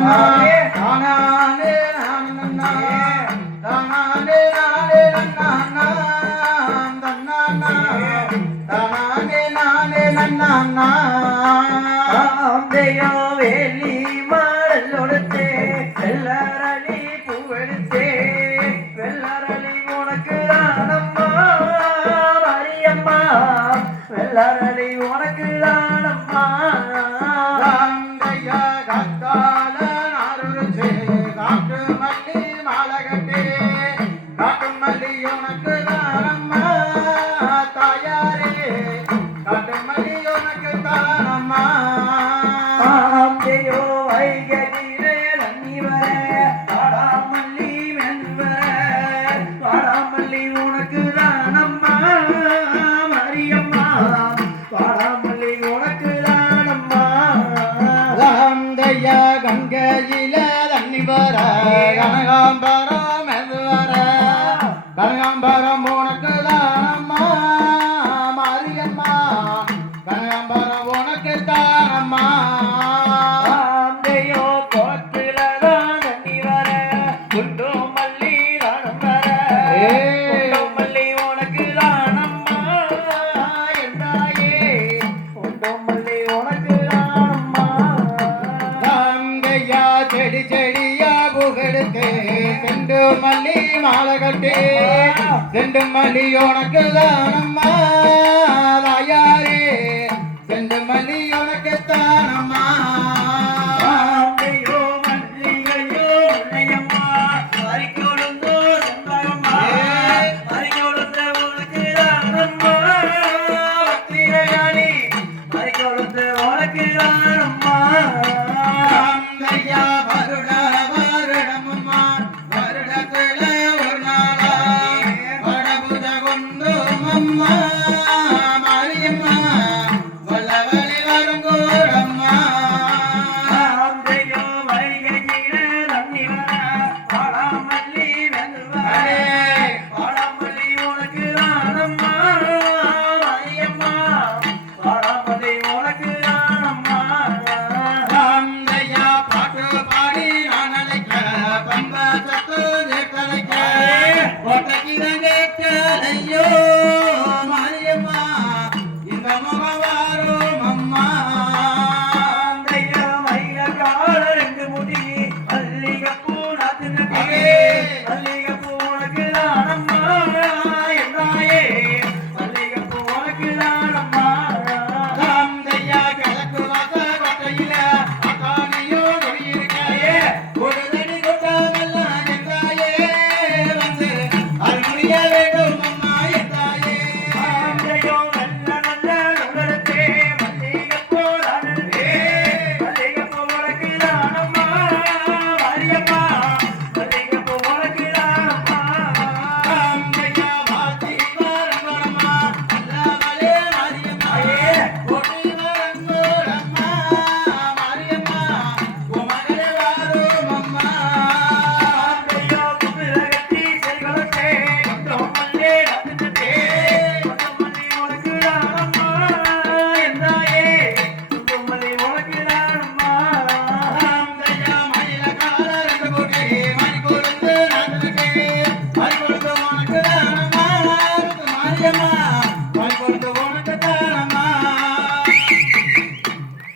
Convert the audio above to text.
நன்னா ஆந்தையோ வைகதிரே நன்னி வர. வாடாமல்லி மென் வாடாமல்லி உனக்கு தானம்மா மரியம்மா. வாடாமல்லி உனக்கு கங்கையில தண்ணி வர. கனகாம்பரம் கனகாம்பரம் உனக்கு தான் அம்மா. உனக்கு மல்லி மாலை கட்டி ரெண்டு மல்லி தானம்மா தாயாரே ஐயோ மாரியம்மா இந்த முகவாரோ அம்மா. Yeah,